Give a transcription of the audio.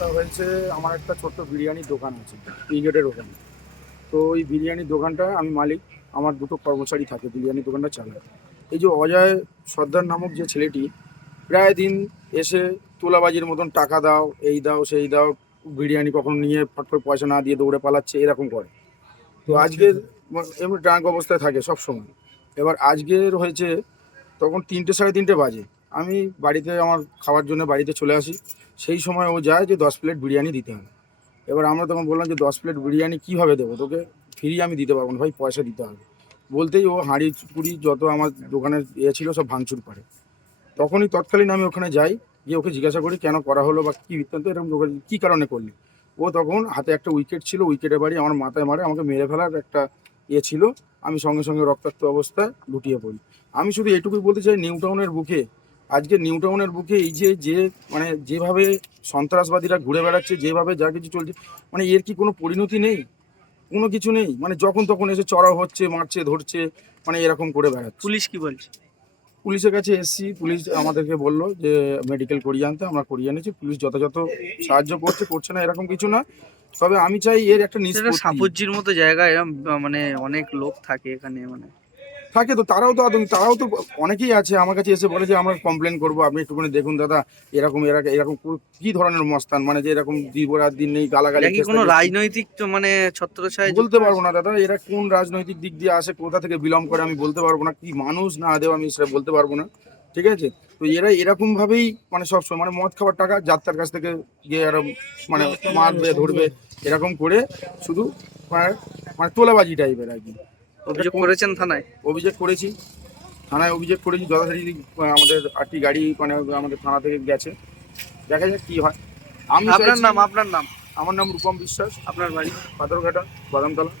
ঘটনাটা হয়েছে, আমার একটা ছোট্ট বিরিয়ানির দোকান আছে গেটের ওখানে। তো ওই বিরিয়ানির দোকানটা আমি মালিক, আমার দুটো কর্মচারী থাকে বিরিয়ানির দোকানটা চালায়। এই যে অজয় সর্দার নামক যে ছেলেটি প্রায় দিন এসে তোলাবাজির মতন টাকা দাও, এই দাও সেই দাও, বিরিয়ানি কখনো নিয়ে ফট করে পয়সা না দিয়ে দৌড়ে পালাচ্ছে, এরকম করে। তো আজকের এমনি ড্রাঙ্ক অবস্থায় থাকে সব সময়। এবার আজকের হয়েছে, তখন 3টে সাড়ে 3টে বাজে, আমি বাড়িতে আমার খাওয়ার জন্য বাড়িতে চলে আসি। সেই সময় ও যায় যে 10 প্লেট বিরিয়ানি দিতে হবে। এবার আমরা তখন বললাম যে 10 প্লেট বিরিয়ানি কীভাবে দেবো তোকে, ফ্রি আমি দিতে পারবো না ভাই, পয়সা দিতে হবে। বলতেই ও হাঁড়ি কুড়ি যত আমার দোকানের ছিল সব ভাঙচুর করে। তখনই তৎকালীন আমি ওখানে যাই, গিয়ে ওকে জিজ্ঞাসা করি কেন করা হলো বা কী বৃত্তান্ত, এরকম কী কারণে করলি। ও তখন হাতে একটা উইকেট ছিল, উইকেটের বাড়ি আমার মাথায় মারে, আমাকে মেরে ফেলার একটা ছিল। আমি সঙ্গে সঙ্গে রক্তাক্ত অবস্থায় লুটিয়ে পড়ি। আমি শুধু এটুকুই বলতে চাই, নিউ টাউনের বুকে, আজকে নিউ টাউনের বুকে এই যে মানে যেভাবে সন্ত্রাসবাদীরা ঘুরে বেড়াচ্ছে, যেভাবে যা কিছু চলছে, মানে এর কি কোনো পরিণতি নেই, কোনো কিছু নেই। মানে যখন তখন এসে চড়াও হচ্ছে, মারছে, ধরছে, মানে এরকম করে বেড়াচ্ছে। পুলিশ কি বলছে? পুলিশের কাছে এসছি, পুলিশ আমাদেরকে বললো যে মেডিকেল করিয়ে আনতে, আমরা করিয়ে এনেছি। পুলিশ যথাযথ সাহায্য করছে না এরকম কিছু না। তবে আমি চাই এর একটা এটা নিষ্পত্তি। সাপুজ্জির মতো জায়গা, এরকম মানে অনেক লোক থাকে এখানে, মানে থাকে তো, তারাও তো অনেকেই আছে আমার কাছে এসে বলে যে আমরা কমপ্লেন করবো, আপনি একটুখানি দেখুন দাদা, এরকম এরকম কি ধরনের মস্তান, মানে যে এরকম দিবরাত দিন নেই গালাগালি এটা কি কোনো রাজনৈতিক তো মানে ছত্রছায়ায় যুক্ত বলতে পারবো আছে? না দাদা, এরা কোন রাজনৈতিক দিক দিয়ে আসে, কোথা থেকে বিলং করে আমি বলতে পারবো না, কি মানুষ না দেও আমি সেটা বলতে পারবো না। ঠিক আছে, তো এরা এরকম ভাবেই মানে সবসময় মানে মদ খাবার টাকা যাত্রার কাছ থেকে গিয়ে এরকম মানে মারবে ধরবে, এরকম করে শুধু মানে মানে তোলাবাজি টাইপের আর কি। অভিযোগ করেছেন থানায়? অভিযোগ করেছি, থানায় অভিযোগ করেছি, যথারীতি আমাদের 8টি গাড়ি মানে আমাদের থানা থেকে গেছে, দেখা যাক কি হয়। আমি আপনার চাইছি, নাম? আপনার নাম? আমার নাম রূপম বিশ্বাস, আপনার বাড়ি? পাথরঘাটা, বাদামতলা।